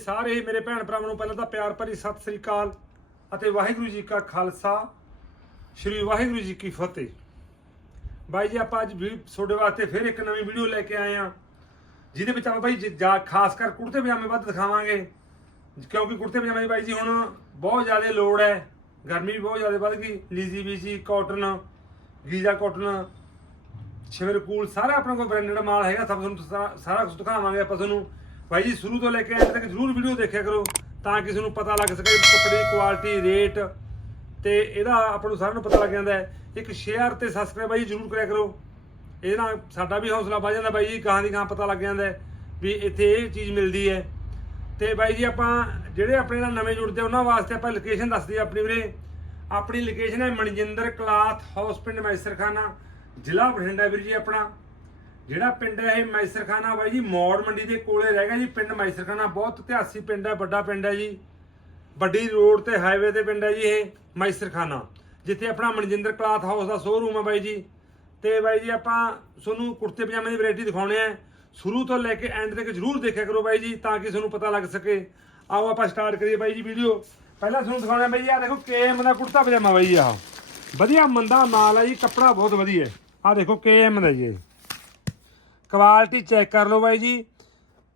ਸਾਰੇ ਹੀ ਮੇਰੇ ਭੈਣ ਭਰਾਵਾਂ ਨੂੰ ਪਹਿਲਾਂ ਤਾਂ ਪਿਆਰ ਭਰੀ ਸਤਿ ਸ੍ਰੀ ਅਕਾਲ ਅਤੇ ਵਾਹਿਗੁਰੂ ਜੀ ਕਾ ਖਾਲਸਾ, ਸ੍ਰੀ ਵਾਹਿਗੁਰੂ ਜੀ ਕੀ ਫਤਿਹ। ਬਾਈ ਜੀ, ਆਪਾਂ ਅੱਜ ਵੀ ਤੁਹਾਡੇ ਵਾਸਤੇ ਫਿਰ ਇੱਕ ਨਵੀਂ ਵੀਡੀਓ ਲੈ ਕੇ ਆਏ ਆ ਜਿਹਦੇ ਵਿੱਚ ਆਪਾਂ ਬਾਈ ਜਾ ਖਾਸ ਕਰ ਕੁੜਤੇ ਪਜਾਮੇ ਵੱਧ ਦਿਖਾਵਾਂਗੇ, ਕਿਉਂਕਿ ਕੁੜਤੇ ਪਜਾਮੇ ਬਾਈ ਜੀ ਹੁਣ ਬਹੁਤ ਜ਼ਿਆਦਾ ਲੋੜ ਹੈ। ਗਰਮੀ ਵੀ ਬਹੁਤ ਜ਼ਿਆਦਾ ਵੱਧ ਗਈ, ਲੀਜ਼ੀ ਬੀਜੀ ਕਾਟਨ ਗੀਜ਼ਾ ਕਾਟਨ ਸ਼ਿਵਰਕੂਲ ਸਾਰਾ ਆਪਣੇ ਕੋਲ ਬ੍ਰਾਂਡਡ ਮਾਲ ਹੈਗਾ, ਸਭ ਤੁਹਾਨੂੰ ਸਾਰਾ- ਸਾਰਾ ਕੁਝ ਦਿਖਾਵਾਂਗੇ ਆਪਾਂ ਤੁਹਾਨੂੰ। ਬਾਈ ਜੀ, ਸ਼ੁਰੂ ਤੋਂ ਲੈ ਕੇ ਐਂਡ ਤੱਕ ਜਰੂਰ ਵੀਡੀਓ ਦੇਖਿਆ ਕਰੋ ਤਾਂ ਕਿਸੇ ਨੂੰ ਪਤਾ ਲੱਗ ਸਕੇ ਕੱਪੜੇ ਦੀ ਕੁਆਲਿਟੀ ਰੇਟ ਤੇ ਇਹਦਾ ਆਪਾਂ ਨੂੰ ਸਾਰਿਆਂ ਨੂੰ ਪਤਾ ਲੱਗ ਜਾਂਦਾ ਹੈ। ਇੱਕ ਸ਼ੇਅਰ ਤੇ ਸਬਸਕ੍ਰਾਈਬ ਬਾਈ ਜਰੂਰ ਕਰਿਆ ਕਰੋ। ਇਹਦੇ ਨਾਲ ਸਾਡਾ ਵੀ ਹੌਸਲਾ ਵੱਧ ਜਾਂਦਾ ਬਾਈ ਜੀ, ਗਾਹਾਂ ਦੀ ਗਾਹਾਂ ਪਤਾ ਲੱਗ ਜਾਂਦਾ ਵੀ ਇੱਥੇ ਇਹ ਚੀਜ਼ ਮਿਲਦੀ ਹੈ। ਤੇ ਬਾਈ ਜੀ, ਆਪਾਂ ਜਿਹੜੇ ਆਪਣੇ ਨਾਲ ਨਵੇਂ ਜੁੜਦੇ ਉਹਨਾਂ ਵਾਸਤੇ ਆਪਾਂ ਲੋਕੇਸ਼ਨ ਦੱਸ ਦਈਏ ਆਪਣੀ ਵੀਰੇ। ਆਪਣੀ ਲੋਕੇਸ਼ਨ ਹੈ ਮਨਜਿੰਦਰ ਕਲਾਥ ਹਾਊਸ, ਪਿੰਡ ਮੈਸਰਖਾਨਾ, ਜ਼ਿਲ੍ਹਾ ਬਠਿੰਡਾ ਵੀਰ ਜੀ ਆਪਣਾ। ਜਿਹੜਾ ਪਿੰਡ ਹੈ ਇਹ ਮੈਸਰਖਾਨਾ ਬਾਈ ਜੀ, ਮੌੜ ਮੰਡੀ ਦੇ ਕੋਲੇ ਗਿਆ ਜੀ, ਪਿੰਡ ਮੈਸਰਖਾਨਾ, ਬਹੁਤ ਇਤਿਹਾਸਿਕ ਪਿੰਡ ਹੈ, ਵੱਡਾ ਪਿੰਡ ਹੈ ਜੀ। ਵੱਡੀ ਰੋਡ ਤੇ ਹਾਈਵੇ ਤੇ ਪਿੰਡ ਹੈ ਜੀ ਇਹ, ਮੈਸਰਖਾਨਾ। ਜਿੱਥੇ ਆਪਣਾ ਮਨਜਿੰਦਰ ਕਲਾਥ ਹਾਊਸ ਦਾ ਸ਼ੋਰੂਮ ਹੈ ਬਾਈ ਜੀ। ਤੇ ਬਾਈ ਜੀ ਆਪਾਂ ਤੁਹਾਨੂੰ ਕੁੜਤੇ ਪਜਾਮੇ ਦੀ ਵੈਰਾਈਟੀ ਦਿਖਾਉਣੇ ਆ। ਸ਼ੁਰੂ ਤੋਂ ਲੈ ਕੇ ਐਂਡ ਤੱਕ ਜਰੂਰ ਦੇਖਿਆ ਕਰੋ ਬਾਈ ਜੀ, ਤਾਂ ਕਿ ਤੁਹਾਨੂੰ ਪਤਾ ਲੱਗ ਸਕੇ। ਆਓ ਆਪਾਂ ਸਟਾਰਟ ਕਰੀਏ ਬਾਈ ਜੀ ਵੀਡੀਓ ਪਹਿਲਾਂ ਤੁਹਾਨੂੰ ਦਿਖਾਉਣਾ ਬਾਈ ਜੀ ਆ ਦੇਖੋ ਕੇਐਮ ਦਾ ਕੁੜਤਾ ਪਜਾਮਾ ਬਾਈ ਜੀ ਆਹ। ਵਧੀਆ ਮੰਦਾ ਮਾਲ ਹੈ ਜੀ, ਕੱਪੜਾ ਬਹੁਤ ਵਧੀਆ ਹੈ। ਆ ਦੇਖੋ ਕੇਐਮ ਦਾ ਜੀ ਇਹ। ਕੁਆਲਿਟੀ ਚੈੱਕ ਕਰ ਲਓ ਬਾਈ ਜੀ।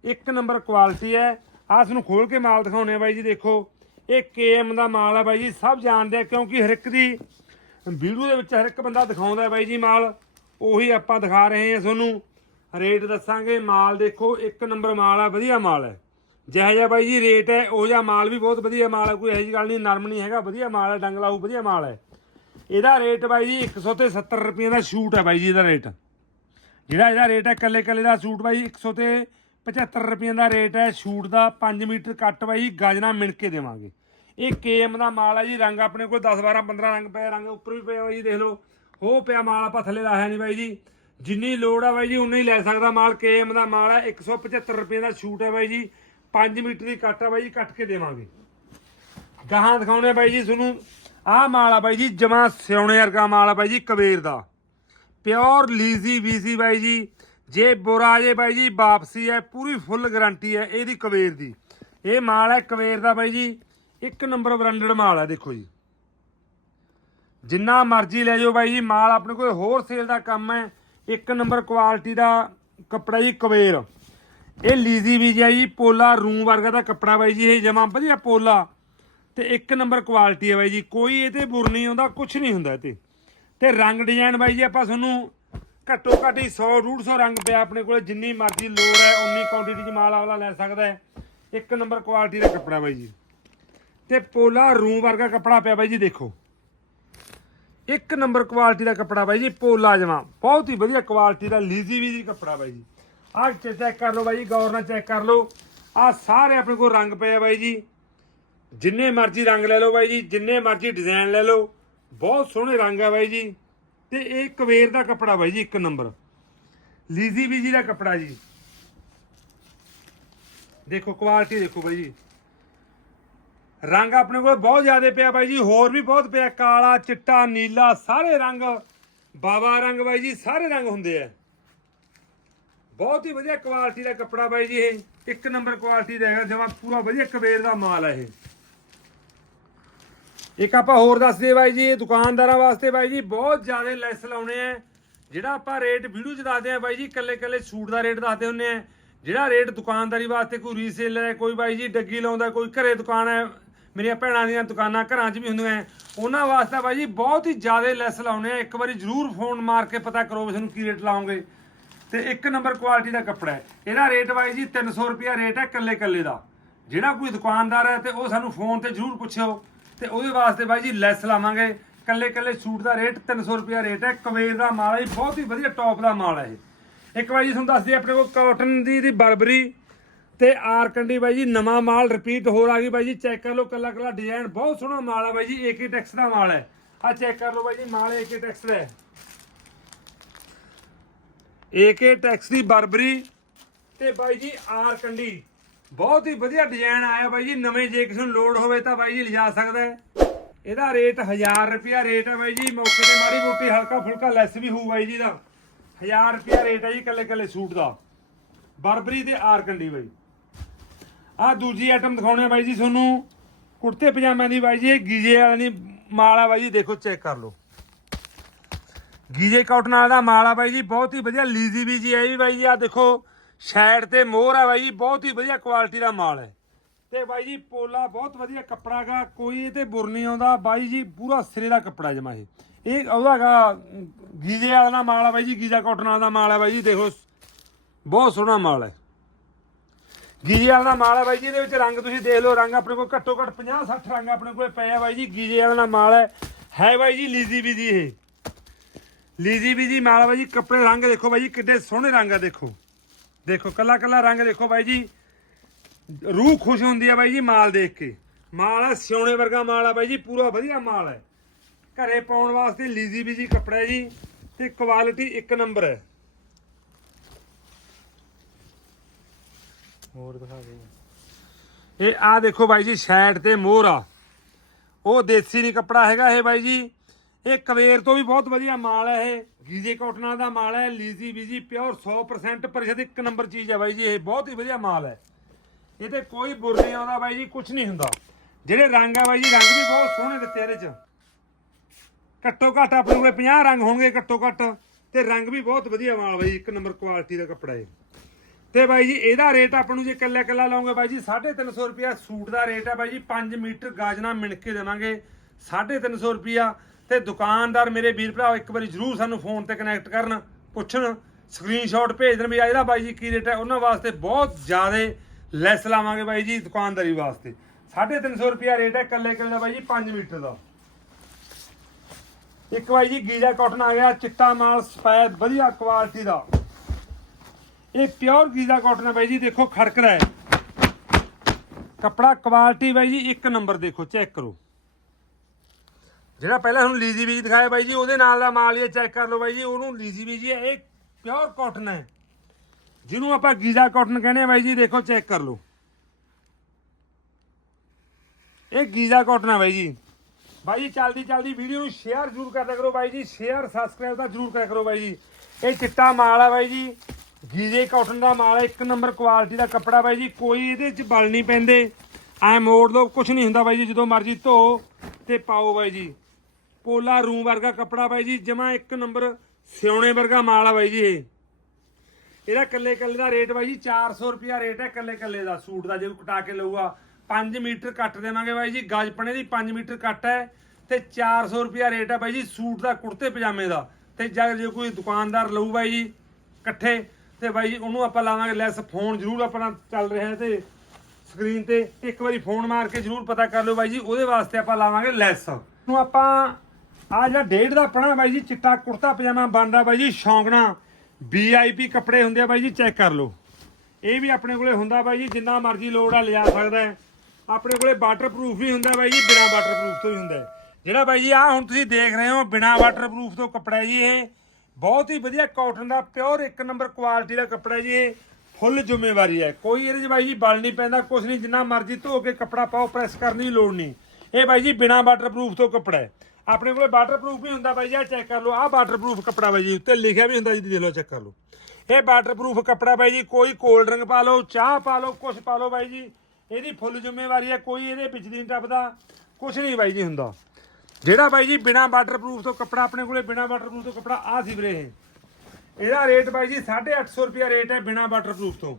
ਇੱਕ ਨੰਬਰ ਕੁਆਲਿਟੀ ਹੈ। ਆਹ ਤੁਹਾਨੂੰ ਖੋਲ ਕੇ ਮਾਲ ਦਿਖਾਉਣੇ ਆ ਬਾਈ ਜੀ, ਦੇਖੋ। ਇਹ ਕੇਐਮ ਦਾ ਮਾਲ ਹੈ ਬਾਈ ਜੀ, ਸਭ ਜਾਣਦੇ ਆ ਕਿਉਂਕਿ ਹਰ ਇੱਕ ਦੀ ਵੀਡੀਓ ਦੇ ਵਿੱਚ ਹਰ ਇੱਕ ਬੰਦਾ ਦਿਖਾਉਂਦਾ ਬਾਈ ਜੀ ਮਾਲ। ਉਹੀ ਆਪਾਂ ਦਿਖਾ ਰਹੇ ਹਾਂ ਤੁਹਾਨੂੰ। ਰੇਟ ਦੱਸਾਂਗੇ, ਮਾਲ ਦੇਖੋ, ਇੱਕ ਨੰਬਰ ਮਾਲ ਹੈ ਵਧੀਆ ਮਾਲ ਹੈ। ਜਿਹੋ ਜਿਹਾ ਬਾਈ ਜੀ ਰੇਟ ਹੈ, ਉਹ ਜਿਹਾ ਮਾਲ ਵੀ ਬਹੁਤ ਵਧੀਆ ਮਾਲ ਹੈ, ਕੋਈ ਇਹੋ ਜਿਹੀ ਗੱਲ ਨਹੀਂ, ਨਰਮ ਨਹੀਂ ਹੈਗਾ, ਵਧੀਆ ਮਾਲ ਹੈ, ਡੰਗ ਲਾਊ, ਵਧੀਆ ਮਾਲ ਹੈ। ਇਹਦਾ ਰੇਟ ਬਾਈ ਜੀ 100 ਤੇ 70 ਰੁਪਏ ਦਾ ਸ਼ੂਟ ਹੈ ਬਾਈ ਜੀ ਇਹਦਾ ਰੇਟ। ਜਿਹੜਾ ਇਹਦਾ ਰੇਟ ਹੈ ਕੱਲੇ ਕੱਲੇ ਦਾ ਸੂਟ ਬਾਈ 100 ਤੇ 75 ਰੁਪਏ ਦਾ ਰੇਟ ਹੈ, ਸ਼ੂਟ ਦਾ 5 ਮੀਟਰ ਕੱਟ ਬਾਈ ਗਾਜਣਾ ਮਿਣ ਕੇ ਦੇਵਾਂਗੇ। ਇਹ ਕੇਐਮ ਦਾ ਮਾਲ ਹੈ ਜੀ, ਰੰਗ ਆਪਣੇ ਕੋਲ 10 12 15 ਰੰਗ ਪਏ ਰੰਗ ਉੱਪਰ ਵੀ ਪਏ ਬਾਈ ਜੀ ਦੇਖ ਲਓ। ਹੋ ਪਿਆ ਮਾਲ, ਆਪਾਂ ਥੱਲੇ ਲਾਇਆ ਨਹੀਂ ਬਾਈ ਜੀ। ਜਿੰਨੀ ਲੋੜ ਆ ਬਾਈ ਜੀ, ਉਨਾ ਹੀ ਲੈ ਸਕਦਾ ਮਾਲ। ਕੇਐਮ ਦਾ ਮਾਲ ਹੈ 175 ਰੁਪਏ ਦਾ ਸ਼ੂਟ ਹੈ ਬਾਈ ਜੀ। 5 ਮੀਟਰ ਦੀ ਕੱਟ ਹੈ ਬਾਈ ਜੀ ਕੱਟ ਕੇ ਦੇਵਾਂਗੇ। ਗਾਹਾਂ ਦਿਖਾਉਣੇ ਬਾਈ ਜੀ ਤੁਹਾਨੂੰ। ਆਹ ਮਾਲ ਆ ਬਾਈ ਜੀ, ਜਮਾ ਸਿਉਣੇ ਵਰਗਾ ਮਾਲ ਆ ਬਾਈ ਜੀ ਕਵੇਰ ਦਾ। ਪਿਓਰ ਲੀਜ਼ੀ ਵੀਜ਼ੀ ਬਾਈ ਜੀ। ਜੇ ਬੁਰਾ ਜੇ ਬਾਈ ਜੀ, ਵਾਪਸੀ ਹੈ, ਪੂਰੀ ਫੁੱਲ ਗਾਰੰਟੀ ਹੈ ਇਹਦੀ ਕਵੇਰ ਦੀ। ਇਹ ਮਾਲ ਹੈ ਕਵੇਰ ਦਾ ਬਾਈ ਜੀ। ਇੱਕ ਨੰਬਰ ਬ੍ਰਾਂਡਡ ਮਾਲ ਹੈ, ਦੇਖੋ ਜੀ। ਜਿੰਨਾ ਮਰਜ਼ੀ ਲੈ ਜਾਓ ਬਾਈ ਜੀ, ਮਾਲ ਆਪਣੇ ਕੋਲ ਹੋਰ ਸੇਲ ਦਾ ਕੰਮ ਹੈ। ਇੱਕ ਨੰਬਰ ਕੁਆਲਿਟੀ ਦਾ ਕੱਪੜਾ ਜੀ, ਕਵੇਰ। ਇਹ ਲੀਜ਼ੀ ਵੀ ਹੈ ਜੀ, ਪੋਲਾ ਰੂਮ ਵਰਗਾ ਦਾ ਕੱਪੜਾ ਬਾਈ ਜੀ, ਇਹ ਜਮਾ ਵਧੀਆ ਪੋਲਾ। ਤੇ ਇੱਕ ਨੰਬਰ ਕੁਆਲਿਟੀ ਹੈ ਬਾਈ ਜੀ। ਕੋਈ ਇਹ ਤੇ ਬੁਰ ਨਹੀਂ ਆਉਂਦਾ ਕੁਝ ਨਹੀਂ ਹੁੰਦਾ ਇਹ ਤੇ ਤੇ ਰੰਗ ਡਿਜ਼ਾਈਨ ਬਾਈ ਜੀ ਆਪਾਂ ਤੁਹਾਨੂੰ ਘੱਟੋ ਘੱਟ ਹੀ 100 150 ਰੰਗ ਪਿਆ ਆਪਣੇ ਕੋਲੇ, ਜਿੰਨੀ ਮਰਜ਼ੀ ਲੋੜ ਹੈ ਉਨੀ ਕੁਆਂਟੀਟੀ ਚ ਮਾਲ ਆਵਲਾ ਲੈ ਸਕਦਾ ਹੈ। ਇੱਕ ਨੰਬਰ ਕੁਆਲਿਟੀ ਦਾ ਕੱਪੜਾ ਬਾਈ ਜੀ। ਤੇ ਪੋਲਾ ਰੂਮ ਵਰਗਾ ਕੱਪੜਾ ਪਿਆ ਬਾਈ ਜੀ, ਦੇਖੋ। ਇੱਕ ਨੰਬਰ ਕੁਆਲਿਟੀ ਦਾ ਕੱਪੜਾ ਬਾਈ ਜੀ, ਪੋਲਾ ਜਮਾ ਬਹੁਤ ਹੀ ਵਧੀਆ ਕੁਆਲਿਟੀ ਦਾ ਲੀਜ਼ੀ ਵੀ ਜੀ ਕੱਪੜਾ ਬਾਈ ਜੀ। ਆਹ ਚੈੱਕ ਕਰ ਲਓ ਬਾਈ ਜੀ, ਗੌਰ ਨਾਲ ਚੈੱਕ ਕਰ ਲਓ। ਆਹ ਸਾਰੇ ਆਪਣੇ ਕੋਲ ਰੰਗ ਪਏ ਆ ਬਾਈ ਜੀ। ਜਿੰਨੇ ਮਰਜ਼ੀ ਰੰਗ ਲੈ ਲਓ ਬਾਈ ਜੀ, ਜਿੰਨੇ ਮਰਜ਼ੀ ਡਿਜ਼ਾਈਨ ਲੈ ਲਓ। ਬਹੁਤ ਸੋਹਣੇ ਰੰਗ ਆ ਬਾਈ ਜੀ। ਤੇ ਇਹ ਕਵੇਰ ਦਾ ਕੱਪੜਾ ਬਾਈ ਜੀ, ਇੱਕ ਨੰਬਰ। ਲੀਜ਼ੀ ਬੀਜੀ ਦਾ ਕੱਪੜਾ ਜੀ। ਦੇਖੋ ਕੁਆਲਿਟੀ ਦੇਖੋ ਬਾਈ ਜੀ। ਰੰਗ ਆਪਣੇ ਕੋਲ ਬਹੁਤ ਜ਼ਿਆਦਾ ਪਿਆ ਬਾਈ ਜੀ, ਹੋਰ ਵੀ ਬਹੁਤ ਪਿਆ। ਕਾਲਾ, ਚਿੱਟਾ, ਨੀਲਾ, ਸਾਰੇ ਰੰਗ। ਬਾਵਾ ਰੰਗ ਬਾਈ ਜੀ, ਸਾਰੇ ਰੰਗ ਹੁੰਦੇ ਆ। ਬਹੁਤ ਹੀ ਵਧੀਆ ਕੁਆਲਿਟੀ ਦਾ ਕੱਪੜਾ ਬਾਈ ਜੀ ਇਹ। ਇੱਕ ਨੰਬਰ ਕੁਆਲਿਟੀ ਦਾ ਹੈਗਾ, ਜਮਾ ਪੂਰਾ ਵਧੀਆ ਕਵੇਰ ਦਾ ਮਾਲ ਹੈ ਇਹ। ਇੱਕ ਆਪਾਂ ਹੋਰ ਦੱਸਦੇ ਬਾਈ ਜੀ, ਦੁਕਾਨਦਾਰਾਂ ਵਾਸਤੇ ਬਾਈ ਜੀ, ਬਹੁਤ ਜ਼ਿਆਦਾ ਲੈਸ ਲਾਉਣੇ ਆ। ਜਿਹੜਾ ਆਪਾਂ ਰੇਟ ਵੀਡੀਓ 'ਚ ਦੱਸਦੇ ਆ ਬਾਈ ਜੀ ਕੱਲੇ ਕੱਲੇ ਸੂਟ ਦਾ ਰੇਟ ਦੱਸਦੇ ਹੁੰਨੇ ਆ। ਜਿਹੜਾ ਰੇਟ ਦੁਕਾਨਦਾਰੀ ਵਾਸਤੇ ਕੋਈ ਰੀਸੇਲਰ ਹੈ, ਕੋਈ ਬਾਈ ਜੀ ਡੱਗੀ ਲਾਉਂਦਾ, ਕੋਈ ਘਰੇ ਦੁਕਾਨ ਹੈ, ਮੇਰੀਆਂ ਭੈਣਾਂ ਦੀਆਂ ਦੁਕਾਨਾਂ ਘਰਾਂ 'ਚ ਵੀ ਹੁੰਦੀਆਂ ਹੈ। ਉਹਨਾਂ ਵਾਸਤੇ ਬਾਈ ਜੀ ਬਹੁਤ ਹੀ ਜ਼ਿਆਦਾ ਲੈਸ ਲਾਉਣੇ ਆ। ਇੱਕ ਵਾਰੀ ਜ਼ਰੂਰ ਫੋਨ ਮਾਰ ਕੇ ਪਤਾ ਕਰੋ ਵੀ ਤੁਹਾਨੂੰ ਕੀ ਰੇਟ ਲਾਉਂਗੇ ਤੇ ਇੱਕ ਨੰਬਰ ਕੁਆਲਿਟੀ ਦਾ ਕੱਪੜਾ ਹੈ। ਇਹਦਾ ਰੇਟ ਬਾਈ ਜੀ 300 ਰੁਪਿਆ ਰੇਟ ਹੈ ਕੱਲੇ ਕੱਲੇ ਦਾ। ਜਿਹੜਾ ਕੋਈ ਦੁਕਾਨਦਾਰ ਹੈ ਤੇ ਉਹ ਸਾਨੂੰ ਫੋਨ ਤੇ ਜ਼ਰੂਰ ਪੁੱਛਿਓ। ਤੇ ਉਹਦੇ ਵਾਸਤੇ ਬਾਈ ਜੀ ਲੈਸ ਲਾਵਾਂਗੇ। ਕੱਲੇ ਕੱਲੇ ਸੂਟ ਦਾ ਰੇਟ 300 ਰੁਪਿਆ ਰੇਟ ਹੈ। ਕਵੇਰ ਦਾ ਮਾਲ ਹੈ ਬਹੁਤ ਹੀ ਵਧੀਆ ਟੌਪ ਦਾ ਮਾਲ ਹੈ ਇਹ। ਇੱਕ ਵਾਰੀ ਜੀ ਤੁਹਾਨੂੰ ਦੱਸ ਦਈਏ, ਆਪਣੇ ਕੋਲ ਕਾਟਨ ਦੀ ਦੀ ਬਰਬਰੀ ਤੇ ਆਰ ਕੰਡੀ ਬਾਈ ਜੀ, ਨਵਾਂ ਮਾਲ ਰਿਪੀਟ ਹੋਰ ਆ ਗਈ ਬਾਈ ਜੀ। ਚੈੱਕ ਕਰ ਲਓ, ਕੱਲਾ ਕੱਲਾ ਡਿਜ਼ਾਈਨ ਬਹੁਤ ਸੋਹਣਾ ਮਾਲ ਹੈ ਬਾਈ ਜੀ ਏਕੇ ਟੈਕਸ ਦਾ ਮਾਲ ਹੈ। ਆ ਚੈੱਕ ਕਰ ਲਓ ਬਾਈ ਜੀ, ਮਾਲ ਏਕੇ ਟੈਕਸ ਦਾ ਹੈ। ਏਕੇ ਟੈਕਸ ਦੀ ਬਰਬਰੀ ਤੇ ਬਾਈ ਜੀ ਆਰ ਕੰਡੀ ਬਹੁਤ ਹੀ ਵਧੀਆ ਡਿਜ਼ਾਈਨ ਆਇਆ ਬਾਈ ਜੀ। ਨਵੇਂ ਜੇ ਕਿਸੇ ਨੂੰ ਲੋਡ ਹੋਵੇ ਤਾਂ ਬਾਈ ਜੀ ਲਿਜਾ ਸਕਦਾ ਹੈ। ਇਹਦਾ ਰੇਟ 1000 ਰੁਪਿਆ ਰੇਟ ਹੈ ਬਾਈ ਜੀ। ਮੌਕੇ ਤੇ ਮਾੜੀ ਮੋਟੀ ਹਲਕਾ ਫੁਲਕਾ ਲੈਸ ਵੀ ਹੋਊ ਬਾਈ ਜੀ ਦਾ। 1000 ਰੁਪਿਆ ਰੇਟ ਹੈ ਜੀ ਕੱਲੇ ਕੱਲੇ ਸੂਟ ਦਾ। ਬਰਬਰੀ ਤੇ ਆਰ ਕੰਡੀ ਬਾਈ। ਆ ਦੂਜੀ ਆਈਟਮ ਦਿਖਾਉਣੇ ਆ ਬਾਈ ਜੀ ਤੁਹਾਨੂੰ। ਕੁੜਤੇ ਪਜਾਮਿਆਂ ਦੀ ਬਾਈ ਜੀ, ਇਹ ਗੀਜੇ ਵਾਲੀ ਦੀ ਮਾਲ ਆ ਬਾਈ ਜੀ। ਦੇਖੋ ਚੈੱਕ ਕਰ ਲਓ। ਗੀਜੇ ਕਾਟਨ ਵਾਲਾ ਦਾ ਮਾਲ ਆ ਬਾਈ ਜੀ। ਬਹੁਤ ਹੀ ਵਧੀਆ ਲੀਜ਼ੀ ਵੀ ਜੀ ਹੈ ਇਹ ਵੀ ਬਾਈ ਜੀ। ਆ ਦੇਖੋ ਸ਼ੈਡ ਤੇ ਮੋਹਰ ਹੈ ਬਾਈ ਜੀ ਬਹੁਤ ਹੀ ਵਧੀਆ ਕੁਆਲਿਟੀ ਦਾ ਮਾਲ ਹੈ ਤੇ ਬਾਈ ਜੀ ਪੋਲਾ ਬਹੁਤ ਵਧੀਆ ਕੱਪੜਾ ਗਾ ਕੋਈ ਇਹ ਤੇ ਬੁਰ ਨਹੀਂ ਆਉਂਦਾ ਬਾਈ ਜੀ ਪੂਰਾ ਸਿਰੇ ਦਾ ਕੱਪੜਾ ਜਮਾ ਇਹ ਇਹ ਉਹਦਾ ਗਾ ਗੀਜੇ ਵਾਲਾ ਦਾ ਮਾਲ ਹੈ ਬਾਈ ਜੀ ਗੀਜਾ ਕਾਟਨ ਵਾਲਾ ਦਾ ਮਾਲ ਹੈ ਬਾਈ ਜੀ ਦੇਖੋ ਬਹੁਤ ਸੋਹਣਾ ਮਾਲ ਹੈ ਗੀਜੇ ਵਾਲਾ ਦਾ ਮਾਲ ਹੈ ਬਾਈ ਜੀ ਇਹਦੇ ਵਿੱਚ ਰੰਗ ਤੁਸੀਂ ਦੇਖ ਲਓ ਰੰਗ ਆਪਣੇ ਕੋਲ ਘੱਟੋ ਘੱਟ 50 60 ਰੰਗ ਆਪਣੇ ਕੋਲ ਪਏ ਆ ਬਾਈ ਜੀ ਗੀਜੇ ਵਾਲਾ ਦਾ ਮਾਲ ਹੈ ਹੈ ਬਾਈ ਜੀ ਲੀਜ਼ੀ ਵੀ ਜੀ ਇਹ ਲੀਜ਼ੀ ਵੀ ਜੀ ਮਾਲ ਆ ਬਾਈ ਜੀ ਕੱਪੜੇ ਰੰਗ ਦੇਖੋ ਬਾਈ ਜੀ ਕਿੱਡੇ ਸੋਹਣੇ ਰੰਗ ਆ ਦੇਖੋ ਦੇਖੋ, ਕੱਲਾ ਕੱਲਾ ਰੰਗ ਦੇਖੋ ਬਾਈ ਜੀ। ਰੂਹ ਖੁਸ਼ ਹੁੰਦੀ ਆ ਬਾਈ ਜੀ ਮਾਲ ਦੇਖ ਕੇ। ਮਾਲ ਆ, ਸਿਉਣੇ ਵਰਗਾ ਮਾਲ ਆ ਬਾਈ ਜੀ, ਪੂਰਾ ਵਧੀਆ ਮਾਲ ਹੈ ਘਰੇ ਪਾਉਣ ਵਾਸਤੇ ਲੀਜ਼ੀ ਬੀਜੀ ਕੱਪੜਾ ਹੈ ਜੀ, ਤੇ ਕੁਆਲਿਟੀ ਇੱਕ ਨੰਬਰ ਹੈ ਹੋਰ ਦਿਖਾ ਦੇ ਇਹ ਆ ਦੇਖੋ ਬਾਈ ਜੀ ਸ਼ੈਡ ਤੇ ਮੋਹਰ। ਆ ਉਹ ਦੇਸੀ ਨਹੀਂ ਕੱਪੜਾ ਹੈਗਾ ਇਹ ਬਾਈ ਜੀ। ਇਹ ਕਵੇਰ ਤੋਂ ਵੀ ਬਹੁਤ ਵਧੀਆ ਮਾਲ ਹੈ ਇਹ। ਗੀਜੇ ਕਾਟਨਾਂ ਦਾ ਮਾਲ ਹੈ, ਲੀਜ਼ੀ ਬੀਜੀ, ਪਿਓਰ 100% ਪਰਿਸ਼ਦ ਇੱਕ ਨੰਬਰ ਚੀਜ਼ ਹੈ ਬਾਈ ਜੀ, ਇਹ ਬਹੁਤ ਹੀ ਵਧੀਆ ਮਾਲ ਹੈ। ਇਹ ਤੇ ਕੋਈ ਬੁਰ ਨਹੀਂ ਆਉਂਦਾ ਬਾਈ ਜੀ ਕੁਝ ਨਹੀਂ ਹੁੰਦਾ। ਜਿਹੜੇ ਰੰਗ ਆ ਬਾਈ ਜੀ, ਰੰਗ ਵੀ ਬਹੁਤ ਸੋਹਣੇ ਦਿੱਤੇ ਇਹਦੇ ਚ। ਘੱਟੋ ਘੱਟ ਆਪਣੇ ਕੋਲੇ 50 ਰੰਗ ਹੋਣਗੇ ਘੱਟੋ ਘੱਟ, ਤੇ ਰੰਗ ਵੀ ਬਹੁਤ ਵਧੀਆ ਮਾਲ ਬਾਈ ਇੱਕ ਨੰਬਰ ਕੁਆਲਿਟੀ ਦਾ ਕੱਪੜਾ ਹੈ ਤੇ ਬਾਈ ਜੀ, ਇਹਦਾ ਰੇਟ ਆਪਾਂ ਨੂੰ ਜੇ ਕੱਲਾ ਇਕੱਲਾ ਲਾਉਂਗੇ ਬਾਈ ਜੀ 350 ਰੁਪਿਆ ਸੂਟ ਦਾ ਰੇਟ ਹੈ ਬਾਈ ਜੀ 5 ਮੀਟਰ ਗਾਜਨਾ ਮਿਣ ਕੇ ਦੇਵਾਂਗੇ। 350 ਰੁਪਿਆ ਤੇ ਦੁਕਾਨਦਾਰ ਮੇਰੇ ਵੀਰ ਭਰਾ, ਇੱਕ ਵਾਰੀ ਜਰੂਰ ਸਾਨੂੰ ਫੋਨ ਤੇ ਕਨੈਕਟ ਕਰਨ, ਪੁੱਛਣ ਸਕਰੀਨਸ਼ਾਟ ਭੇਜ ਦੇਣ ਵੀ ਆ ਇਹਦਾ ਬਾਈ ਜੀ ਕੀ ਰੇਟ ਹੈ, ਉਹਨਾਂ ਵਾਸਤੇ ਬਹੁਤ ਜ਼ਿਆਦਾ ਲੈਸ ਲਾਵਾਂਗੇ ਬਾਈ ਜੀ ਦੁਕਾਨਦਾਰੀ ਵਾਸਤੇ। 350 ਰੁਪਿਆ ਰੇਟ ਹੈ ਕੱਲੇ ਕੱਲੇ ਦਾ ਬਾਈ ਜੀ 5 ਮੀਟਰ ਦਾ। ਇੱਕ ਬਾਈ ਜੀ ਗੀਜਾ ਕਾਟਨ ਆ ਗਿਆ, ਚਿੱਟਾ ਮਾਲ, ਸਫੈਦ, ਵਧੀਆ ਕੁਆਲਿਟੀ ਦਾ। ਇਹ ਪਿਓਰ ਗੀਜ਼ਾ ਕਾਟਨ ਹੈ ਬਾਈ ਜੀ, ਦੇਖੋ ਖੜਕਦਾ ਹੈ। ਕੱਪੜਾ ਕੁਆਲਿਟੀ ਬਾਈ ਜੀ, ਇੱਕ ਨੰਬਰ ਦੇਖੋ ਚੈੱਕ ਕਰੋ। ਜਿਹੜਾ ਪਹਿਲਾਂ ਤੁਹਾਨੂੰ ਲੀਜ਼ੀ ਬੀਜ ਦਿਖਾਇਆ ਬਾਈ ਜੀ, ਉਹਦੇ ਨਾਲ ਦਾ ਮਾਲ ਇਹ ਚੈੱਕ ਕਰ ਲਓ ਬਾਈ ਜੀ, ਉਹਨੂੰ ਲੀਜ਼ੀ ਬੀਜ ਹੈ, ਇਹ ਪਿਓਰ ਕਾਟਨ ਹੈ। ਜਿਹਨੂੰ ਆਪਾਂ ਗੀਜ਼ਾ ਕਾਟਨ ਕਹਿੰਦੇ ਆ ਬਾਈ ਜੀ, ਦੇਖੋ ਚੈੱਕ ਕਰ ਲਓ। ਇਹ ਗੀਜ਼ਾ ਕਾਟਨ ਹੈ ਬਾਈ ਜੀ। ਬਾਈ ਜੀ, ਚਲਦੀ ਚਲਦੀ ਵੀਡੀਓ ਨੂੰ ਸ਼ੇਅਰ ਜ਼ਰੂਰ ਕਰਦਾ ਕਰੋ ਬਾਈ ਜੀ ਸ਼ੇਅਰ ਸਬਸਕ੍ਰਾਈਬ ਤਾਂ ਜ਼ਰੂਰ ਕਰਿਆ ਕਰੋ ਬਾਈ ਜੀ। ਇਹ ਚਿੱਟਾ ਮਾਲ ਆ ਬਾਈ ਜੀ, ਗੀਜੇ ਕਾਟਨ ਦਾ ਮਾਲ ਹੈ ਇੱਕ ਨੰਬਰ ਕੁਆਲਿਟੀ ਦਾ ਕੱਪੜਾ ਬਾਈ ਜੀ, ਕੋਈ ਇਹਦੇ 'ਚ ਬਲ ਨਹੀਂ ਪੈਂਦੇ। ਐ ਮੋੜ ਦੋ ਕੁਝ ਨਹੀਂ ਹੁੰਦਾ ਬਾਈ ਜੀ, ਜਦੋਂ ਮਰਜ਼ੀ ਧੋ ਤੇ ਪਾਓ ਬਾਈ ਜੀ। ਪੋਲਾ ਰੂਮ ਵਰਗਾ ਕੱਪੜਾ ਬਾਈ ਜੀ, ਜਮਾ ਇੱਕ ਨੰਬਰ ਸਿਉਣੇ ਵਰਗਾ ਮਾਲ ਆ ਬਾਈ ਜੀ ਇਹ। ਇਹਦਾ ਕੱਲੇ ਕੱਲੇ ਦਾ ਰੇਟ ਬਾਈ ਜੀ 400 ਰੁਪਿਆ ਰੇਟ ਹੈ ਕੱਲੇ ਕੱਲੇ ਦਾ। ਸੂਟ ਦਾ ਜੇ ਕੋਈ ਕਟਾ ਕੇ ਲਊਗਾ 5 ਮੀਟਰ ਕੱਟ ਦੇਵਾਂਗੇ ਬਾਈ ਜੀ, ਗਜਪਣੇ ਦੀ 5 ਮੀਟਰ ਕੱਟ ਹੈ ਤੇ 400 ਰੁਪਿਆ ਰੇਟ ਹੈ ਬਾਈ ਜੀ, ਸੂਟ ਦਾ, ਕੁੜਤੇ ਪਜਾਮੇ ਦਾ। ਤੇ ਜਦ ਜੇ ਕੋਈ ਦੁਕਾਨਦਾਰ ਲਊ ਬਾਈ ਜੀ ਇਕੱਠੇ, ਤੇ ਬਾਈ ਜੀ ਉਹਨੂੰ ਆਪਾਂ ਲਾਵਾਂਗੇ ਲੈਸ, ਫੋਨ ਜ਼ਰੂਰ ਆਪਣਾ ਚੱਲ ਰਿਹਾ ਹੈ ਤੇ ਸਕਰੀਨ ਤੇ। ਇੱਕ ਵਾਰੀ ਫੋਨ ਮਾਰ ਕੇ ਜ਼ਰੂਰ ਪਤਾ ਕਰ ਲਓ ਬਾਈ ਜੀ, ਉਹਦੇ ਵਾਸਤੇ ਆਪਾਂ ਲਾਵਾਂਗੇ ਲੈਸ। ਨੂੰ ਆਪਾਂ ਆ ਜਿਹੜਾ ਡੇਢ ਦਾ ਆਪਣਾ ਬਾਈ ਜੀ, ਚਿੱਟਾ ਕੁੜਤਾ, ਪਜਾਮਾ ਬਣਦਾ ਬਾਈ ਜੀ, ਸ਼ੌਂਕ ਨਾਲ ਵੀਆਈਪੀ ਕੱਪੜੇ ਹੁੰਦੇ ਆ ਬਾਈ ਜੀ, ਚੈੱਕ ਕਰ ਲਓ। ਇਹ ਵੀ ਆਪਣੇ ਕੋਲੇ ਹੁੰਦਾ ਬਾਈ ਜੀ, ਜਿੰਨਾ ਮਰਜ਼ੀ ਲੋੜ ਆ ਲਿਜਾ ਸਕਦਾ ਹੈ। ਆਪਣੇ ਕੋਲੇ ਵਾਟਰਪ੍ਰੂਫ ਵੀ ਹੁੰਦਾ ਬਾਈ ਜੀ, ਬਿਨਾ ਵਾਟਰਪ੍ਰੂਫ ਤੋਂ ਵੀ ਹੁੰਦਾ ਜਿਹੜਾ ਬਾਈ ਜੀ ਆ ਹੁਣ ਤੁਸੀਂ ਦੇਖ ਰਹੇ ਹੋ, ਬਿਨਾ ਵਾਟਰਪ੍ਰੂਫ ਤੋਂ ਕੱਪੜਾ ਜੀ ਇਹ। ਬਹੁਤ ਹੀ ਵਧੀਆ ਕਾਟਨ ਦਾ ਪਿਓਰ ਇੱਕ ਨੰਬਰ ਕੁਆਲਿਟੀ ਦਾ ਕੱਪੜਾ ਜੀ ਇਹ। ਫੁੱਲ ਜ਼ਿੰਮੇਵਾਰੀ ਹੈ। ਕੋਈ ਇਹਦੇ 'ਚ ਬਾਈ ਜੀ, ਬਲ ਨਹੀਂ ਪੈਂਦਾ ਕੁਝ ਨਹੀਂ, ਜਿੰਨਾ ਮਰਜ਼ੀ ਧੋ ਕੇ ਕੱਪੜਾ ਪਾਓ ਪ੍ਰੈਸ ਕਰਨ ਦੀ ਲੋੜ ਨਹੀਂ। ਇਹ ਬਾਈ ਜੀ, ਬਿਨਾ ਵਾਟਰਪ੍ਰੂਫ ਤੋਂ ਕੱਪੜਾ ਹੈ। ਆਪਣੇ ਕੋਲੇ ਵਾਟਰਪ੍ਰੂਫ ਵੀ ਹੁੰਦਾ ਬਾਈ ਜੀ, ਆਹ ਚੈੱਕ ਕਰ ਲਓ, ਆਹ ਵਾਟਰਪ੍ਰੂਫ ਕੱਪੜਾ ਬਾਈ ਜੀ, ਉੱਤੇ ਲਿਖਿਆ ਵੀ ਹੁੰਦਾ ਜੀ, ਦੇਖ ਲਓ ਚੈੱਕ ਕਰ ਲਓ। ਇਹ ਵਾਟਰਪ੍ਰੂਫ ਕੱਪੜਾ ਬਾਈ ਜੀ, ਕੋਈ ਕੋਲਡ ਡਰਿੰਕ ਪਾ ਲਓ, ਚਾਹ ਪਾ ਲਓ ਕੁਝ ਪਾ ਲਓ ਬਾਈ ਜੀ, ਇਹਦੀ ਫੁੱਲ ਜ਼ਿੰਮੇਵਾਰੀ ਹੈ, ਕੋਈ ਇਹਦੇ ਵਿੱਚ ਨਹੀਂ ਟੱਪਦਾ ਕੁਝ ਨਹੀਂ ਬਾਈ ਜੀ ਹੁੰਦਾ। ਜਿਹੜਾ ਬਾਈ ਜੀ ਬਿਨਾ ਵਾਟਰਪ੍ਰੂਫ ਤੋਂ ਕੱਪੜਾ, ਆਪਣੇ ਕੋਲੇ ਬਿਨਾ ਵਾਟਰਪ੍ਰੂਫ ਤੋਂ ਕੱਪੜਾ ਆ ਸੀ ਵੀਰੇ ਇਹ। ਇਹਦਾ ਰੇਟ ਬਾਈ ਜੀ 850 ਰੁਪਿਆ ਰੇਟ ਹੈ ਬਿਨਾ ਵਾਟਰਪ੍ਰੂਫ ਤੋਂ।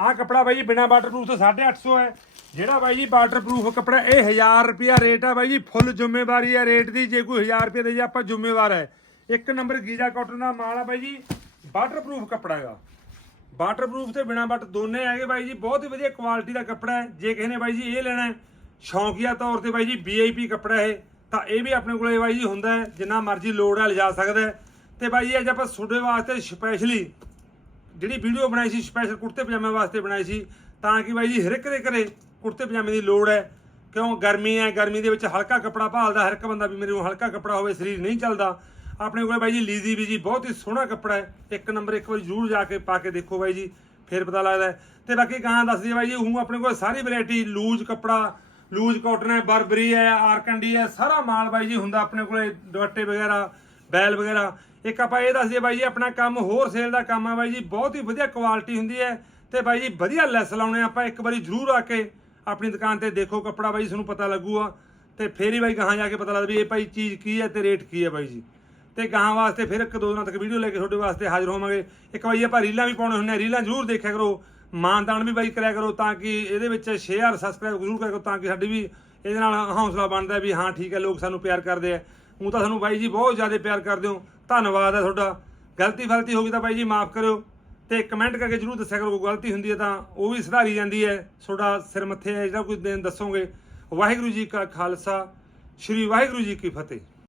ਆਹ ਕੱਪੜਾ ਬਾਈ ਜੀ ਬਿਨਾ ਵਾਟਰਪ੍ਰੂਫ ਤੋਂ 850 ਹੈ। ਜਿਹੜਾ ਬਾਈ ਜੀ ਵਾਟਰਪ੍ਰੂਫ ਕੱਪੜਾ, ਇਹ 1000 ਰੁਪਿਆ ਰੇਟ ਹੈ ਬਾਈ ਜੀ। ਫੁੱਲ ਜ਼ਿੰਮੇਵਾਰੀ ਹੈ ਰੇਟ ਦੀ। ਜੇ ਕੋਈ 1000 ਰੁਪਏ ਦੇ ਜੇ, ਆਪਾਂ ਜ਼ਿੰਮੇਵਾਰ ਹੈ। ਇੱਕ ਨੰਬਰ ਗੀਜਾ ਕਾਟਨ ਦਾ ਮਾਲ ਆ ਬਾਈ ਜੀ। ਵਾਟਰਪ੍ਰੂਫ ਕੱਪੜਾ ਹੈਗਾ। ਵਾਟਰਪ੍ਰੂਫ ਤੇ ਬਿਨਾ ਵਾਟਰ ਦੋਨੇ ਹੈਗੇ ਬਾਈ ਜੀ। ਬਹੁਤ ਹੀ ਵਧੀਆ ਕੁਆਲਿਟੀ ਦਾ ਕੱਪੜਾ ਹੈ। ਜੇ ਕਿਸੇ ਨੇ ਬਾਈ ਜੀ ਇਹ ਲੈਣਾ ਹੈ, ਸ਼ੌਂਕੀਆ ਤੌਰ ਤੇ ਬਾਈ ਜੀ ਵੀਆਈਪੀ ਕੱਪੜਾ ਇਹ, ਤਾਂ ਇਹ ਵੀ ਆਪਣੇ ਕੋਲੇ ਬਾਈ ਜੀ ਹੁੰਦਾ ਹੈ। ਜਿੰਨਾ ਮਰਜ਼ੀ ਲੋਡ ਆ ਲਿਜਾ ਸਕਦਾ ਹੈ। ਤੇ ਬਾਈ ਜੀ ਅੱਜ ਆਪਾਂ ਤੁਹਾਡੇ ਵਾਸਤੇ ਸਪੈਸ਼ਲੀ ਜਿਹੜੀ ਵੀਡੀਓ ਬਣਾਈ ਸੀ ਸਪੈਸ਼ਲ ਕੁੜਤੇ ਪਜਾਮੇ ਵਾਸਤੇ ਬਣਾਈ ਸੀ, ਤਾਂ ਕਿ ਬਾਈ ਜੀ ਹਰ ਇੱਕ ਦੇ ਘਰੇ ਕੁੜਤੇ ਪਜਾਮੇ ਦੀ ਲੋੜ ਹੈ। ਕਿਉਂ? ਗਰਮੀ ਹੈ, ਗਰਮੀ ਦੇ ਵਿੱਚ ਹਲਕਾ ਕੱਪੜਾ ਭਾਲਦਾ, ਹਰ ਇੱਕ ਬੰਦਾ ਵੀ ਮੇਰੇ ਕੋਲ ਹਲਕਾ ਕੱਪੜਾ ਹੋਵੇ, ਸਰੀਰ ਨਹੀਂ ਚੱਲਦਾ। ਆਪਣੇ ਕੋਲ ਬਾਈ ਜੀ ਲੀਜ਼ੀ ਵੀ ਜੀ, ਬਹੁਤ ਹੀ ਸੋਹਣਾ ਕੱਪੜਾ ਹੈ। ਇੱਕ ਨੰਬਰ ਇੱਕ ਵਾਰੀ ਜ਼ਰੂਰ ਜਾ ਕੇ ਪਾ ਕੇ ਦੇਖੋ ਬਾਈ ਜੀ, ਫਿਰ ਪਤਾ ਲੱਗਦਾ ਹੈ। ਤੇ ਬਾਕੀ ਗਾਂ ਦੱਸਦੀ ਬਾਈ ਜੀ, ਹੂੰ, ਆਪਣੇ ਕੋਲ ਸਾਰੀ ਵੈਰਾਈਟੀ, ਲੂਜ਼ ਕੱਪੜਾ, ਲੂਜ਼ ਕਾਟਨ ਹੈ, ਬਰਬਰੀ ਹੈ, ਆਰਕੰਡੀ ਹੈ, ਸਾਰਾ ਮਾਲ ਬਾਈ ਜੀ ਹੁੰਦਾ ਆਪਣੇ ਕੋਲੇ, ਦੁਪੱਟੇ ਵਗੈਰਾ। ਬੈਲ ਵਗੈਰਾ। ਇੱਕ ਆਪਾਂ ਇਹ ਦੱਸ ਦਈਏ ਬਾਈ ਜੀ, ਆਪਣਾ ਕੰਮ ਹੋਰ ਸੇਲ ਦਾ ਕੰਮ ਆ ਬਾਈ ਜੀ, ਬਹੁਤ ਹੀ ਵਧੀਆ ਕੁਆਲਿਟੀ ਹੁੰਦੀ ਹੈ ਤੇ ਬਾਈ ਜੀ ਵਧੀਆ ਲੈਸ ਲਾਉਣੇ ਆਪਾਂ, ਇੱਕ ਵਾਰੀ ਜ਼ਰੂਰ ਆ ਕੇ ਆਪਣੀ ਦੁਕਾਨ ਤੇ ਦੇਖੋ ਕੱਪੜਾ ਬਾਈ ਤੁਹਾਨੂੰ ਪਤਾ ਲੱਗੂਗਾ। ਤੇ ਫੇਰ ਹੀ ਬਾਈ ਗਾਹਾਂ ਜਾ ਕੇ ਪਤਾ ਲੱਗਦਾ ਵੀ ਇਹ ਭਾਈ ਚੀਜ਼ ਕੀ ਹੈ ਤੇ ਰੇਟ ਕੀ ਹੈ ਬਾਈ ਜੀ। ਤੇ ਗਾਹਾਂ ਵਾਸਤੇ ਫਿਰ ਇੱਕ ਦੋ ਦਿਨਾਂ ਤੱਕ ਵੀਡੀਓ ਲੈ ਕੇ ਤੁਹਾਡੇ ਵਾਸਤੇ ਹਾਜ਼ਰ ਹੋਵਾਂਗੇ। ਇੱਕ ਵਾਰੀ ਆਪਾਂ ਰੀਲਾਂ ਵੀ ਪਾਉਣੇ ਹੁੰਦੇ ਆ, ਰੀਲਾਂ ਜ਼ਰੂਰ ਦੇਖਿਆ ਕਰੋ। ਮਾਨਦਾਨ ਵੀ ਬਾਈ ਕਰਿਆ ਕਰੋ ਤਾਂ ਕਿ ਇਹਦੇ ਵਿੱਚ ਸ਼ੇਅਰ ਸਬਸਕ੍ਰਾਈਬ ਜ਼ਰੂਰ ਕਰਿਆ ਕਰੋ ਤਾਂ ਕਿ ਸਾਡੀ ਵੀ ਇਹਦੇ ਨਾਲ ਹੌਸਲਾ ਬਣਦਾ ਵੀ ਹਾਂ, ਠੀਕ ਹੈ, ਲੋਕ ਸਾਨੂੰ ਪਿਆਰ ਕਰਦੇ ਆ। ਉਹ ਤਾਂ ਸਾਨੂੰ ਬਾਈ ਜੀ ਬਹੁਤ ਜ਼ਿਆਦਾ ਪਿਆਰ ਕਰਦੇ ਹੋ। ਧੰਨਵਾਦ ਹੈ ਤੁਹਾਡਾ। ਗਲਤੀ ਫਲਤੀ ਹੋ ਗਈ ਤਾਂ ਬਾਈ ਜੀ ਮਾਫ ਕਰਿਓ। ਤੇ ਕਮੈਂਟ ਕਰਕੇ ਜਰੂਰ ਦੱਸਿਆ ਕਰੋ, ਕੋਈ ਗਲਤੀ ਹੁੰਦੀ ਹੈ ਤਾਂ ਉਹ ਵੀ ਸੁਧਾਰੀ ਜਾਂਦੀ ਹੈ। ਤੁਹਾਡਾ ਸਿਰ ਮੱਥੇ ਹੈ, ਜਿਹੜਾ ਕੁਝ ਦਿਨ ਦੱਸੋਗੇ। ਵਾਹਿਗੁਰੂ ਜੀ ਕਾ ਖਾਲਸਾ, ਸ੍ਰੀ ਵਾਹਿਗੁਰੂ ਜੀ ਕੀ ਫਤਿਹ।